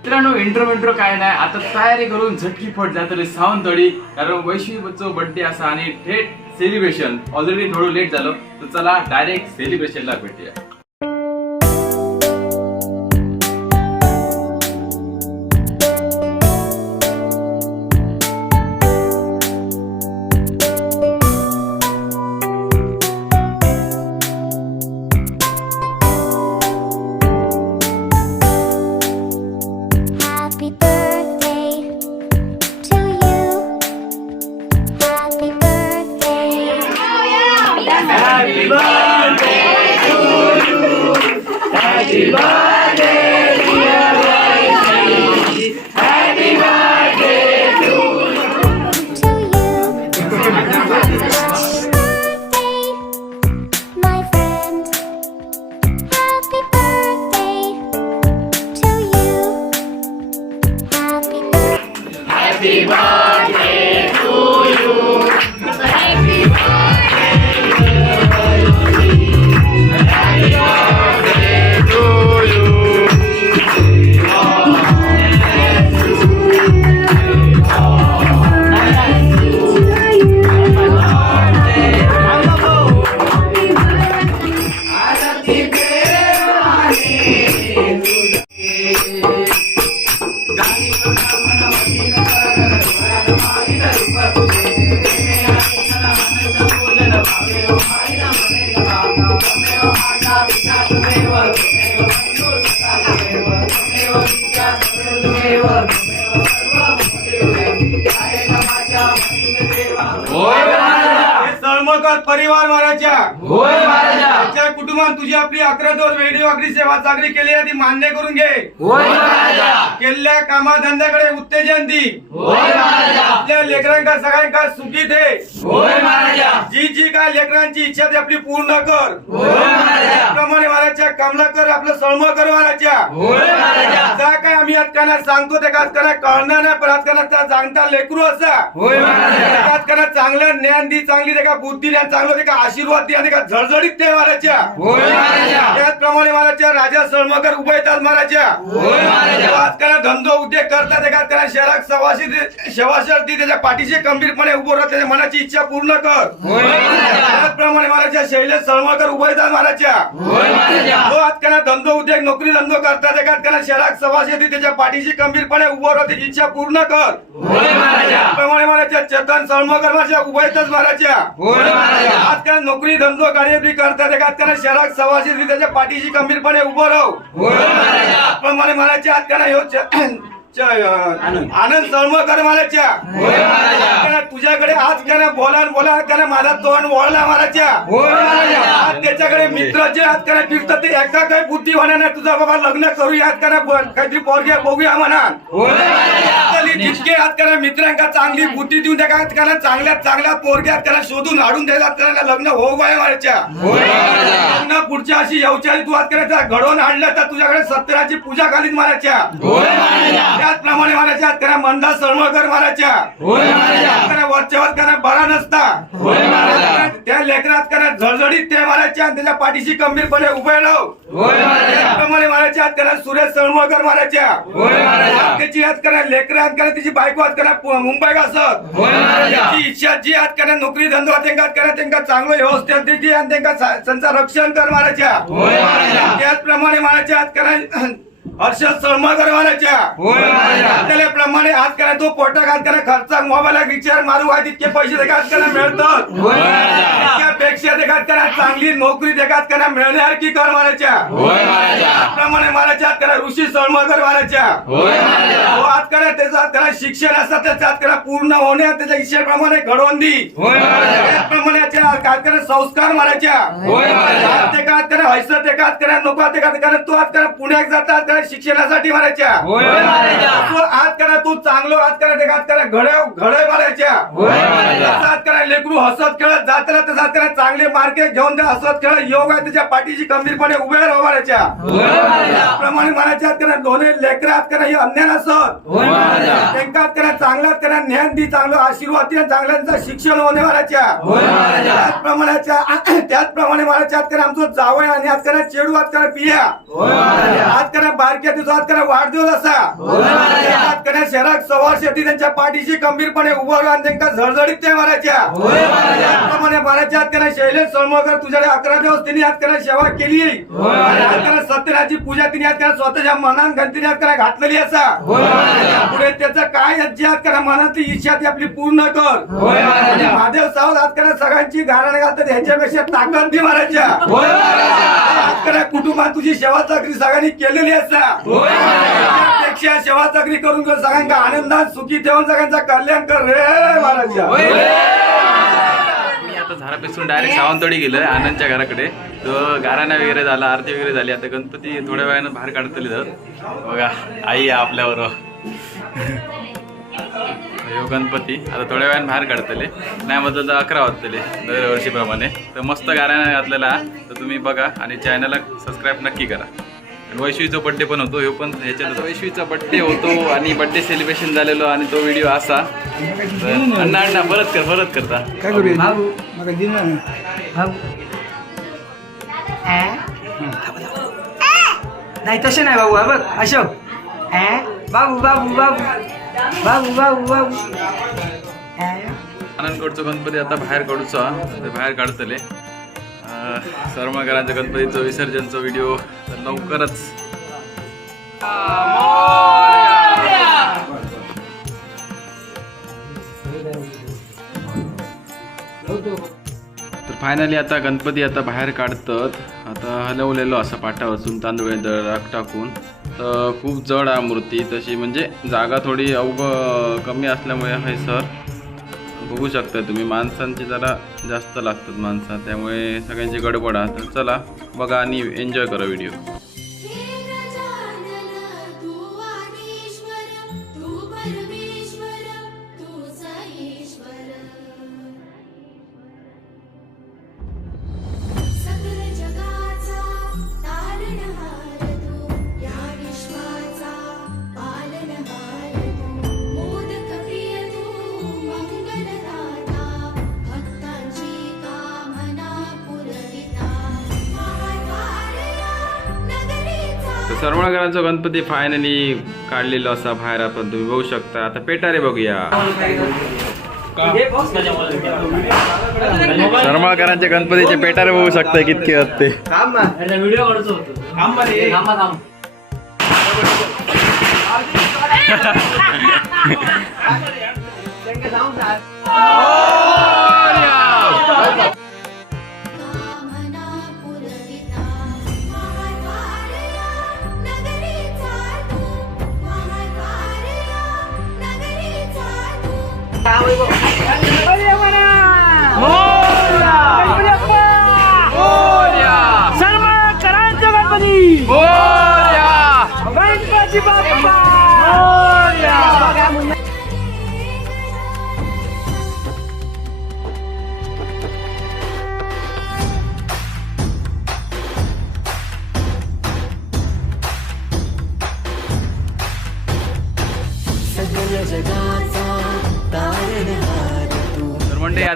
मित्रांनो इंट्रो मिंट्रो काय नाही. आता तयारी करून झटकी फट जातले सावंतवाडी कारण वैशिवचो बर्थडे असा आणि थेट सेलिब्रेशन ऑलरेडी थोडं लेट झालं. तर चला डायरेक्ट सेलिब्रेशनला भेटूया. परिवार महाराजा होय महाराजा तुझ्या कुटुंबात तुझी आपली अकरा दिवस वेळी वाकडी सेवा चाकरी केली आहे ती मान्य करून घे. केलेल्या कामाधंद्याकडे उत्तेजन दी. आपल्या लेकरांका सगळ्यांका सुखी महाराजा. जी जी काय लेकरांची इच्छा ती आपली पूर्ण कर. होय महाराजा. त्याप्रमाणे महाराजच्या कमलाकर आपलं महाराजच्या होय महाराजा. जा काय आम्ही आजकाना सांगतो ते आजकाना कळणार नाही पण आजकाना त्या जाणता लेकरू असा. आजकाना चांगलं ज्ञान दी चांगली ते का बुद्धी द्या चांगलं ते का आशीर्वाद दी आणि का झळझळीत ते महाराजच्या होय महाराजा. त्याचप्रमाणे महाराजच्या राजा सळमकर उभे येतात महाराजा. धंदो उद्योग करतात त्याला शहरात सवाशी शवाशर्ती त्याच्या पाठीशी गंभीरपणे उभं राहत त्याच्या मनाची इच्छा पूर्ण कर. महाराजा. त्याचप्रमाणे महाराजच्या शैलेश सळमकर उभे येतात महाराजा. तो आजकाल धंदो उद्योग नोकरी धंदो करतात त्याला शहरात सवाशी त्याच्या पाठीशी गंभीरपणे उभं राहत त्याची इच्छा पूर्ण कर. होय महाराजा. चेतन सळमकर माझ्या उभे येतात महाराजा. आजकाल नोकरी धंदो करतात त्याला शहरात सवाशी त्याच्या पाठीशी गंभीरपणे उभं राहू. प्रमाणे महाराजच्या हात करा ह्यो आनंद सळमळकर महाराजच्या तुझ्याकडे आज करा बोला बोला करा माझा तोंड वळला महाराजच्या आज त्याच्याकडे मित्र जे हात करा फिरतात ते एका काही बुद्धी म्हणा नाही. तुझा बाबा लग्न करूया ब- काहीतरी पोरग्या बघूया म्हणा. तरी जितके हात करा मित्रांका चांगली बुद्धी देऊन त्या हात करा चांगल्या चांगल्या पोरग्या करा शोधून हाडून द्यायला करा लग्न होय महाराजा लग्न पुढच्या अशी येऊच्या तू हात करायचा. घडवून आणलं तर तुझ्याकडे सत्तराची पूजा होय महाराजा त्याचप्रमाणे महाराजच्या हात करा मंदा सळमळकर महाराजच्या वरच्यावर करा बरा नसता. त्या लेकरात करा झळझळीत ते महाराजच्या आणि त्याच्या पाठीशी गंभीरपणे उभे राहू त्याचप्रमाणे महाराजच्या हात करा सुरेश सळमळकर महाराजा. त्याची हात करा लेकर हात करा तिची बायको हात करा मुंबई असत त्याची इच्छा जी हात करा नोकरी धंदो त्यांना करा त्यांना चांगलं व्यवस्थित देते आणि त्यांना सा- त्यांचं रक्षण कर महाराजा. त्याचप्रमाणे महाराजच्या हात करा हर्षद होय महाराजा त्याप्रमाणे हात करा तो पोटा हात करा खर्चा मोबाईल रिचार्ज मारू आहे तितके पैसे ते हात करा मिळतात? त्यापेक्षा ते हात करा चांगली नोकरी ते हात करा मिळण्यासारखी कर महाराजच्या होय महाराजा त्याप्रमाणे महाराजच्या हात करा ऋषी होय महाराजा तो हात करा त्याचा हात करा शिक्षण असतात त्याचा हात करा पूर्ण होणे त्याच्या इच्छेप्रमाणे घडवून दी. त्याचप्रमाणे हात करा संस्कार मारायच्या महाराजा ते का हात करा ते हात करा नको ते हात करा तू हात करा पुण्यात जाता हात करा शिक्षणासाठी मारायच्या तू हात करा तू चांगलं हात करा ते का हात करा घडव घडव मारायच्या हात करा लेकरू हसत खेळत जाताना त्याचा हात करा चांगले मार्के घेऊन त्या हसत खेळत योग आहे त्याच्या पाठीशी गंभीरपणे उभे राहा मारायच्या त्याप्रमाणे मारायच्या हात करा दोन्ही लेकर हात करा हे अन्याय त्यांका हात करा चांगला हात करा ज्ञान दी चांगलं आशीर्वाद चांगल्यांचं शिक्षण होणे मारायच्या त्याचप्रमाणे त्याचप्रमाणे हात करा आमचं जावं आणि हात करा चेडू हात करा पिया महाराजा हात करा बारक्या दिवसात करा वाढदिवस असा करा शहरात सवार शेती त्यांच्या पाठीशी गंभीरपणे उभं राहून त्यांना झळझळीत ते मारायच्या त्याप्रमाणे मारायच्या हात करा शैलेश सोळमकर तुझ्याकडे अकरा दिवस तिने हात करा सेवा केली हात करा सत्यनाची पूजा तिने हात करा स्वतःच्या मनात गणतीने हात करा घातलेली असा पुढे त्याचं काय जी हात करा मनातली इच्छा ती आपली पूर्ण कर महादेव सावध हात करा सगळ्यांची गारण घालतात ह्याच्यापेक्षा ताकद दी मारायच्या. हात करा कुटुंबात तुझी सेवा चाकरी सगळ्यांनी केलेली असा त्यापेक्षा सेवा चाकरी करून कर सगळ्यांना आनंदात सुखी ठेवून सगळ्यांचा कल्याण कर रे महाराजा मी आता झाडापेसून डायरेक्ट सावंतवाडी गेलोय आनंदच्या घराकडे. तो गाराणा वगैरे झाला आरती वगैरे झाली आता गणपती थोड्या वेळानं बाहेर काढतले जात बघा आई आहे आपल्यावर ह्यो गणपती. आता थोड्या वेळानं बाहेर काढतले. नाही म्हटलं तर अकरा वाजतले दरवर्षीप्रमाणे तर मस्त गाराणा घातलेला हा. तर तुम्ही बघा आणि चॅनलला सबस्क्राईब नक्की करा. आणि वैश्वीचा बड्डे पण होतो ह्यो पण ह्याच्यात वैश्वीचा बड्डे होतो आणि बड्डे सेलिब्रेशन झालेलो आणि तो व्हिडिओ असा. तर अण्णा अण्णा परत कर परत करता. काय करूया? मग दिन नाही तसे नाही बाबू हा बघ अशोक? बाबू बाबू बाबू. बाबू बाबू बाबू आनंदगडचा गणपती आता बाहेर काढूचा. बाहेर काढतले. सर्मागराच्या गणपतीचं विसर्जनचा व्हिडिओ लवकरच. फायनली आता गणपती आता बाहेर काढतात. आता हलवलेलो असा पाटावरसून तांदूळ राख टाकून. तर खूप जड आहे मूर्ती तशी म्हणजे जागा थोडी अवघ कमी असल्यामुळे हे सर. बघू शकता तुम्ही माणसांची जरा जास्त लागतात माणसं त्यामुळे सगळ्यांची गडबड आहे. तर चला बघा आणि एन्जॉय करा व्हिडिओ सर्वणकरांचा गणपती फायनली काढलेलो असा बाहेर आपण तुम्ही बघू शकता. आता पेटारे बघूया. सर्मळकरांचे गणपतीचे पेटारे बघू शकता कितके असते व्हिडिओ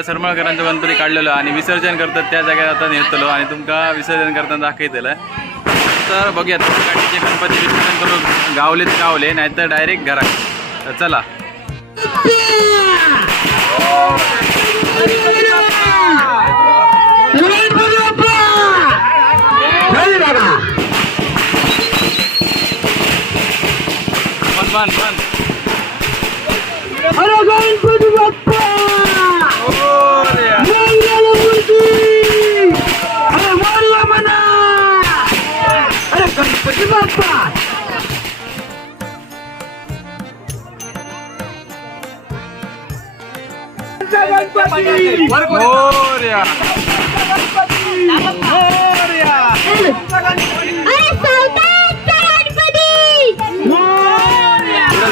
आता सरमळकरांचा गणपती काढलेलो आणि विसर्जन करतात त्या जागेत आता नेतलो आणि तुमका विसर्जन करताना दाखवतेलं. तर बघूया गाडीचे गणपती विसर्जन करून गावलेत गावले नाहीतर डायरेक्ट घरात. चला. बन बन बन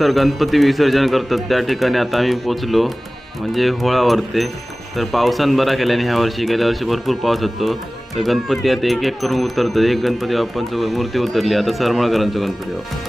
तर गणपती विसर्जन करतात. त्या ठिकाणी आता आम्ही पोचलो म्हणजे होळावरते. तर पावसान बरा केल्याने ह्या वर्षी गेल्या वर्षी भरपूर पाऊस होतो. तर गणपती आता एक एक करून उतरतात. एक गणपती बाप्पांचं मूर्ती उतरली. आता सरमळकरांचं गणपती बाप्पा.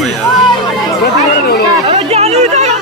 भैया ईश्वर